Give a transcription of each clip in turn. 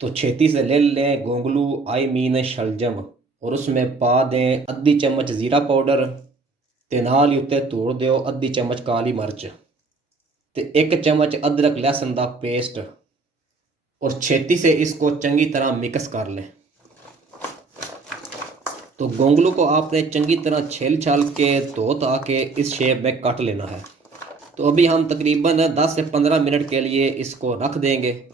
तो छेती से ले लें गोंगलू आई मीन शलजम और उसमें पा दें अद्धी चम्मच जीरा पाउडर ते नाल ही उत्ते तोड़ दियो अद्धी चम्मच काली मिर्च ते एक चम्मच अदरक लहसुन का पेस्ट और छेती से इसको चंगी तरह मिक्स कर लें। तो गोंगलू को आपने चंगी तरह छील छाल के धो धा के इस शेप में काट लेना है। तो अभी हम तकरीबन 10 से 15 मिनट के लिए इसको रख देंगे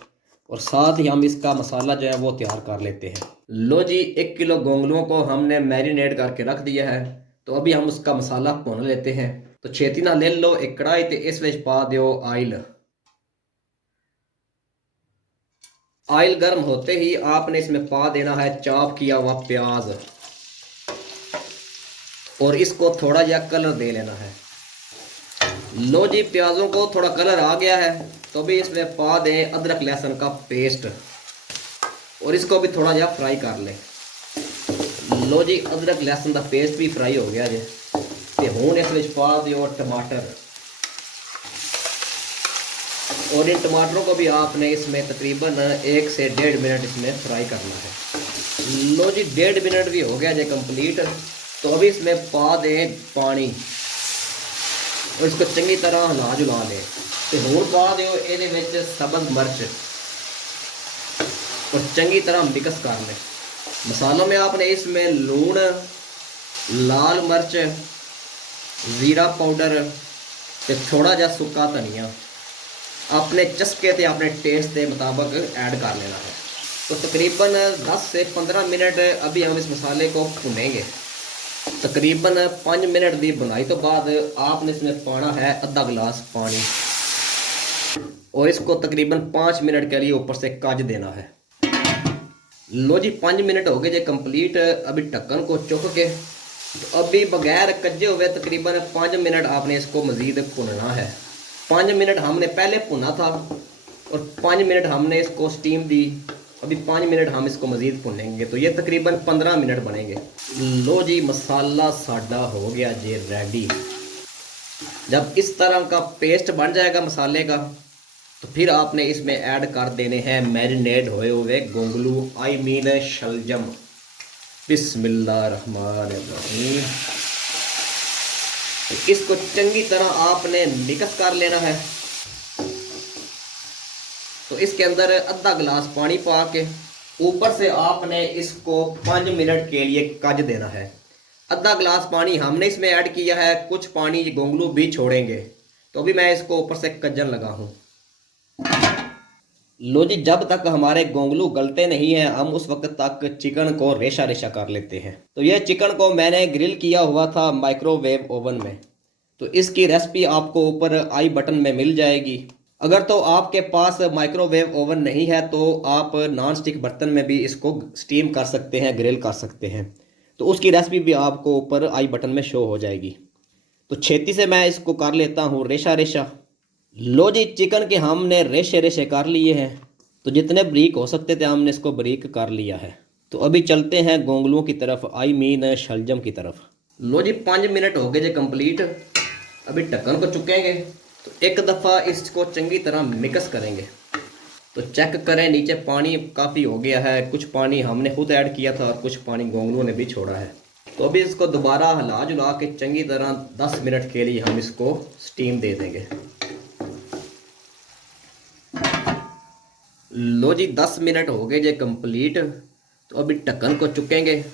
और साथ ही हम इसका मसाला जो है वो तैयार कर लेते हैं। लो जी, 1 किलो गोंगलुओं को हमने मैरिनेट करके रख दिया है। तो अभी हम उसका मसाला भुन लेते हैं। तो छेती ना ले लो एक कढ़ाई ते इस विच पा दियो आयल। आयल गर्म होते ही आपने इसमें पा देना है चॉप किया हुआ प्याज और इसको थोड़ा जा कलर दे लेना है। लो जी, प्याजों को थोड़ा कलर आ गया है तो भी इसमें पा दें अदरक लहसुन का पेस्ट और इसको भी थोड़ा जा फ्राई कर लें। लो जी, अदरक लहसुन का पेस्ट भी फ्राई हो गया जी। तो हुण इस विच पा दियो टमाटर और इन टमाटरों को भी आपने इसमें तकरीबन 1 से 1.5 मिनट इसमें फ्राई करना है। लो जी, 1.5 मिनट भी हो गया जी कंप्लीट। तो अभी इसमें पा दें पानी और इसको चंगी तरह हिला जुला लें। तो हुण पा दियो इहदे विच सब्ज़ मिर्च और चंगी तरह मिक्स कर लें। मसालों में आपने इसमें लूण, लाल मिर्च, ज़ीरा पाउडर ते थोड़ा जा सुक्का धनिया अपने चस्के ते अपने टेस्ट के मुताबिक ऐड कर लेना है। तो तकरीबन 10 से 15 मिनट अभी हम इस मसाले को भुनेंगे। तकरीबन 5 मिनट की बुनाई तो बाद आपने इसमें पाना है आधा गिलास पानी और इसको तकरीबन 5 मिनट के लिए ऊपर से कज देना है। लो जी, 5 मिनट हो गए जे कंप्लीट। अभी ढक्कन को चुक के तो अभी बगैर कज्जे हुए तकरीबन 5 मिनट आपने इसको मज़ीद भुनना है। 5 मिनट हमने पहले भुना था और 5 मिनट हमने इसको स्टीम दी। अभी 5 मिनट हम इसको मज़ीद भुनेंगे तो ये तकरीबन 15 मिनट बनेंगे। लो जी, मसाला साडा हो गया जी रेडी। जब इस तरह का पेस्ट बन जाएगा मसाले का तो फिर आपने इसमें ऐड कर देने हैं मैरिनेट होए हुए गोंगलू आई मीन शलजम। बिस्मिल्लाहिर्रहमानिर्रहीम। तो इसको चंगी तरह आपने मिक्स कर लेना है। तो इसके अंदर आधा गिलास पानी पा के ऊपर से आपने इसको 5 मिनट के लिए कज देना है। आधा गिलास पानी हमने इसमें ऐड किया है, कुछ पानी गोंगलू भी छोड़ेंगे। तो अभी मैं इसको ऊपर से कजन लगा हूँ। लो जी, जब तक हमारे गोंगलू गलते नहीं हैं हम उस वक्त तक चिकन को रेशा रेशा कर लेते हैं। तो यह चिकन को मैंने ग्रिल किया हुआ था माइक्रोवेव ओवन में। तो इसकी रेसिपी आपको ऊपर आई बटन में मिल जाएगी। अगर तो आपके पास माइक्रोवेव ओवन नहीं है तो आप नॉन स्टिक बर्तन में भी इसको स्टीम कर सकते हैं, ग्रिल कर सकते हैं। तो उसकी रेसिपी भी आपको ऊपर आई बटन में शो हो जाएगी। तो छेती से मैं इसको कर लेता हूँ रेशा रेशा। लो जी, चिकन के हमने रेशे रेशे कर लिए हैं। तो जितने बारीक हो सकते थे हमने इसको बारीक कर लिया है। तो अभी चलते हैं गोंगलुओं की तरफ, आई मीन शलजम की तरफ। लो जी, 5 मिनट हो गए जी कंप्लीट। अभी ढक्कन को चुकेंगे तो एक दफ़ा इसको चंगी तरह मिक्स करेंगे। तो चेक करें, नीचे पानी काफ़ी हो गया है। कुछ पानी हमने खुद ऐड किया था और कुछ पानी गोंगलुओं ने भी छोड़ा है। तो अभी इसको दोबारा हिला जुला के चंगी तरह 10 मिनट के लिए हम इसको स्टीम दे देंगे। लो जी, 10 मिनट हो गए जे कंप्लीट। तो अभी ढक्कन को चुकेंगे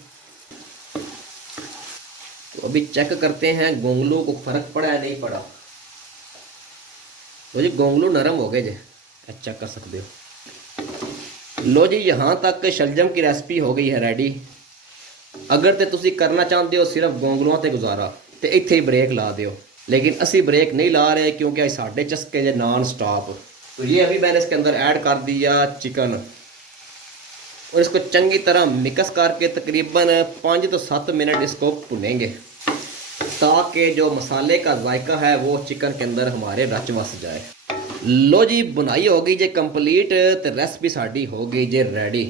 तो अभी चेक करते हैं गोंगलू को फ़र्क पड़ा है नहीं पड़ा। लो जी, गोंगलू नरम हो गए जे, चेक कर सकते हो। लो जी, यहाँ तक शलजम की रेसिपी हो गई है रेडी। अगर तो तुसी करना चाहते हो सिर्फ गोंगलुआं ते गुजारा तो इत्थे ही ब्रेक ला दियो, लेकिन असी ब्रेक नहीं ला रहे क्योंकि साढ़े चस्के जे नॉन स्टॉप। तो ये अभी मैंने इसके अंदर ऐड कर दिया चिकन और इसको चंगी तरह मिक्स करके तकरीबन 5 तो 7 मिनट इसको भुनेंगे ताकि जो मसाले का जायका है वो चिकन के अंदर हमारे रच बस जाए। लो जी, बुनाई हो गई जे कंप्लीट तो रेसिपी साड़ी हो गई जे रेडी।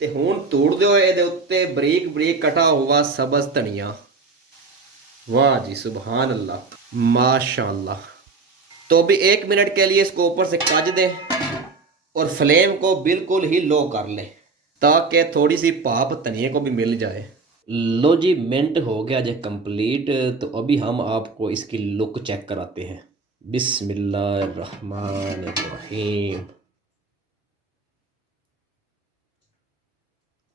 तो हुण तोड़ दो ये उत्ते बरीक बरीक कटा हुआ सब्ज़ धनिया। वाह जी, सुबहान अल्लाह, माशाल्लाह। तो अभी 1 मिनट के लिए इसको ऊपर से कज दें और फ्लेम को बिल्कुल ही लो कर लें ताकि थोड़ी सी भाप धनिए को भी मिल जाए। लो जी, मिनट हो गया जो कंप्लीट। तो अभी हम आपको इसकी लुक चेक कराते हैं। बिस्मिल्लाहिर्रहमानिर्रहीम।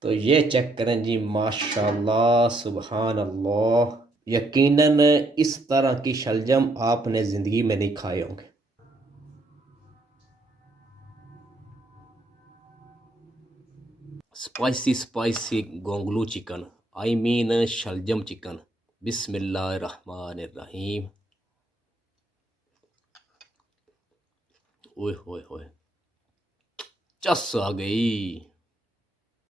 तो ये चेक करें जी, माशाल्लाह सुबहान अल्लाह। यकीनन इस तरह की शलजम आपने ज़िंदगी में नहीं खाए होंगे। स्पाइसी स्पाइसी गोंगलू चिकन, आई मीन शलजम चिकन। बिस्मिल्लाहिर्रहमानिर्रहीम। ओए होए होए, चस आ गई।